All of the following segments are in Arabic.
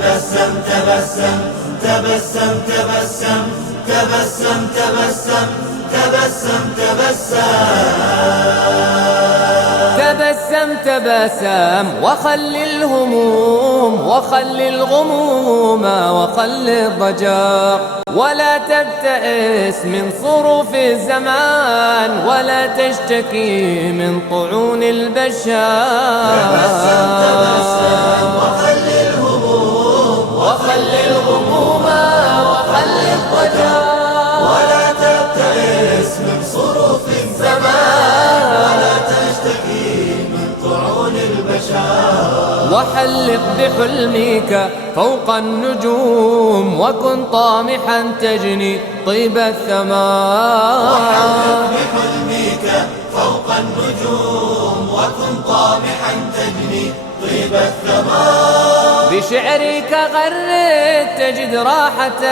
تبسم تبسم تبسم تبسم تبسم تبسم تبسم تبسم تبسم وخل الهموم وخل الغموم وخل الضجر، ولا تبتئس من صروف الزمان ولا تشتكي من طعون البشر. تبسم تبسم وخل الهموم وخل الغموم وخل الضجر، ولا تبتئس من صروف الزمان ولا تشتكي من طعون البشر. وحلق بحلمك فوق النجوم وكن طامحا تجني طيب الثمار. وحلق بحلمك فوق النجوم وكن طامحا تجني طيب الثمار. بشعرك غرد تجد راحة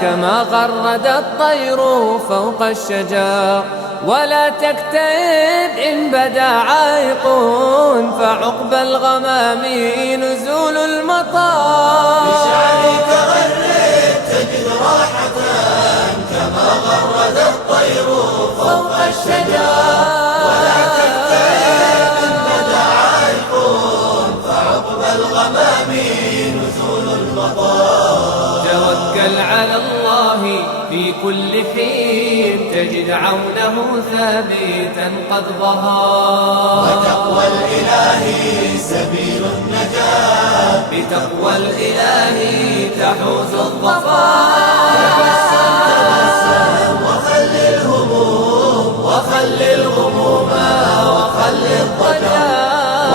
كما غرد الطير فوق الشجر، ولا تكتئب إن بدا عائق فعقب الغمام نزول المطر. بشعرك غرد تجد راحة كما غرد الطير فوق الشجر، ولا تكتئب إن بدا عائق فعقب الغمام نزول المطر. توكل على الله في كل حين تجد عونه ثابتا قد ظهر. وتقوى الإله سبيل النجاة، بتقوى الإله تحوز الظفر. تبسم تبسم وخل الهموم وخل الغموم وخل الضجر،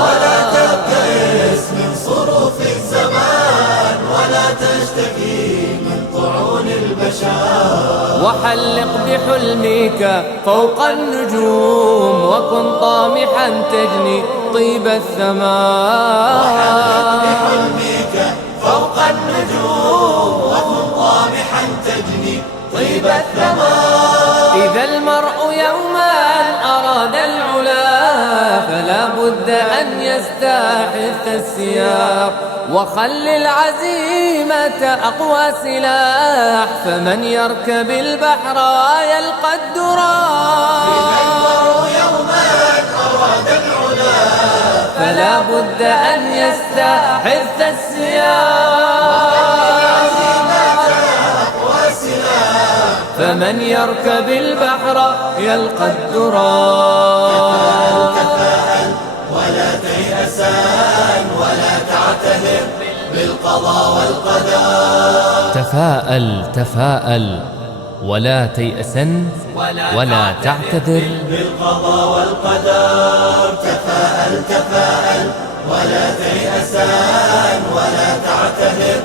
ولا تبتئس من صروف الزمان ولا تشتكي من طعون البشر. وحلق بحلمك فوق النجوم وكن طامحا تجني طيب الثمار. وحلق بحلمك فوق النجوم وكن طامحا تجني طيب الثمار. إذا المرء يوما أراد العلا فلا بد أن يستحث السياق، وخل العزيمة أقوى سلاح فمن يركب البحر يلقى الدرار. إذا المرء يوما أراد العلا فلا بد أن يستحث السياق، فمن يركب البحر يلقى الدرار. تفاءل ولا تيأسان ولا تعتذر بالقضاء والقدر. تفاءل تفاءل ولا تيأسن ولا تعتذر بالقضاء والقدر. تفاءل تفاءل ولا تيأسان ولا تعتذر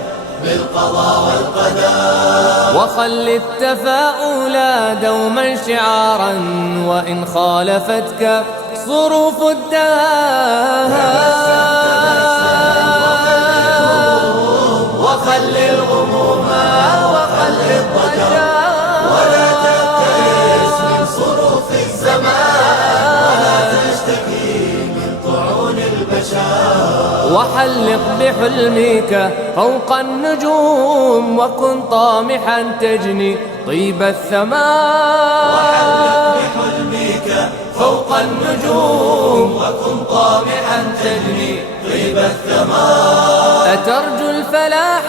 بالقضاء والقدر. وخل التفاؤل دوما شعارا وإن خالفتك ظروف الدهر. وخل الغموم وخل الضجر، ولا تبتئس من صروف الزمان ولا تشتكي من طعون البشر. وحلق بحلمك فوق النجوم وكن طامحا تجني طيب الثمار. وحلق بحلمك فوق النجوم وكن طامحا تجني طيب الثمار. أترجو الفلاح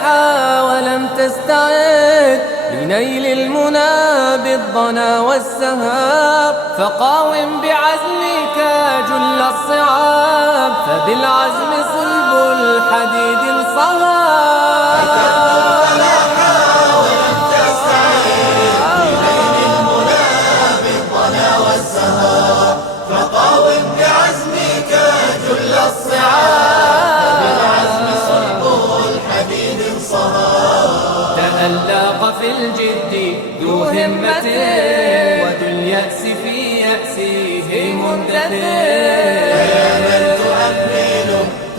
ولم تستعد لنيل المنى بالضنا والسهاب، فقاوم بعزمك جل الصعاب فبالعزم صلب الحديد الصهاب. ولم تستعد لنيل المنى بالضنا والسهاب، فقاوم بعزمك جل الصعاب بالعزم صلب الحديد الصهاب. تألق في الجد ذو همة وذو اليأس في يأسه مندثر.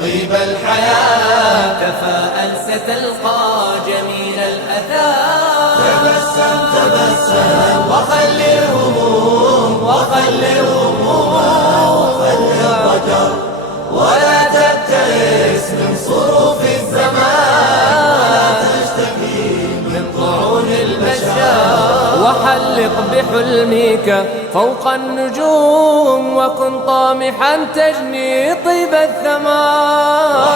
طيب الحياة تفاءل ستلقى جميل الأثار. تبسم تبسم وخل الهموم وخل الهموم وخل الضجر، ولا تبتئس من صروف الزمان حلمك فوق النجوم وكن طامحا تجني طيب الثمار.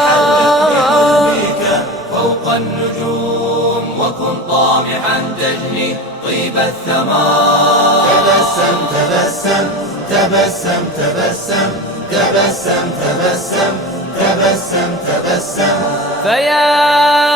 فوق النجوم وكن طامحا تجني طيب الثمار. تبسم تبسم تبسم تبسم تبسم تبسم تبسم تبسم فيا